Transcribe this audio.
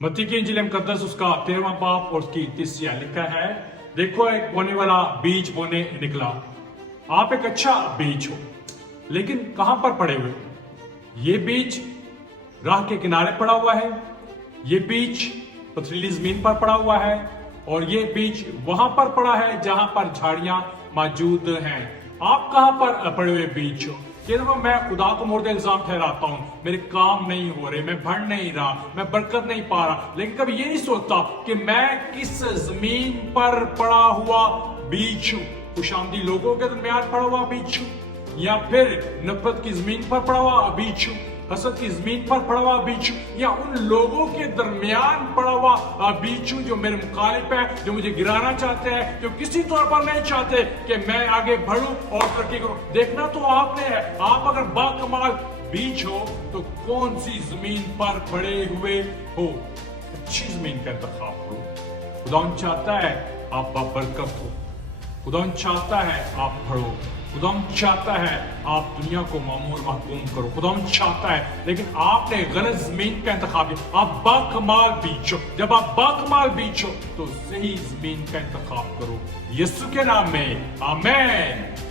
मत्ती की इंजील मुकद्दस उसका 13वां बाब और उसकी 30 आयत लिखा है, देखो एक बोने वाला बीज बोने निकला। आप एक अच्छा बीज हो, लेकिन कहां पर पड़े हुए? ये बीज राह के किनारे पड़ा हुआ है, ये बीज पथरीली जमीन पर पड़ा हुआ है, और ये बीज वहां पर पड़ा है जहां पर झाड़ियां मौजूद हैं। आप कहां पर पड़े हुए बीज हो? कि मैं खुदा को मुर्दे इल्जाम ठहराता हूं, मेरे काम नहीं हो रहे, मैं बढ़ नहीं रहा, मैं बरकत नहीं पा रहा, लेकिन कभी ये नहीं सोचता कि मैं किस जमीन पर पड़ा हुआ बीज हूं। खुशामदी लोगों के दरमियान पड़ा हुआ बीज हूं, या फिर नफरत की जमीन पर पड़ा हुआ बीज हूं, हसद की जमीन पर पड़ा हुआ बीज हूं, या उन लोगों के दरमियान पड़ा हुआ बीज हूं जो मेरे मुखालिफ है, जो मुझे गिराना चाहते हैं, जो किसी तौर पर नहीं चाहते कि मैं आगे बढ़ूं और तरक्की करूं। देखना तो आपने है। आप अगर बाकमाल बीज हो तो कौन सी जमीन पर पड़े हुए हो? अच्छी जमीन का इंतखाब करो। खुदा चाहता है आप बरकत हो, खुदा चाहता है आप बढ़ो, खुदा चाहता है आप दुनिया को मामूर महकूम करो, खुदा चाहता है, लेकिन आपने गलत जमीन का इंतखाब किया। आप बाकमाल बीचो, जब आप बाकमाल बीचो तो सही जमीन का इंतखाब करो। यीशु के नाम में आमीन।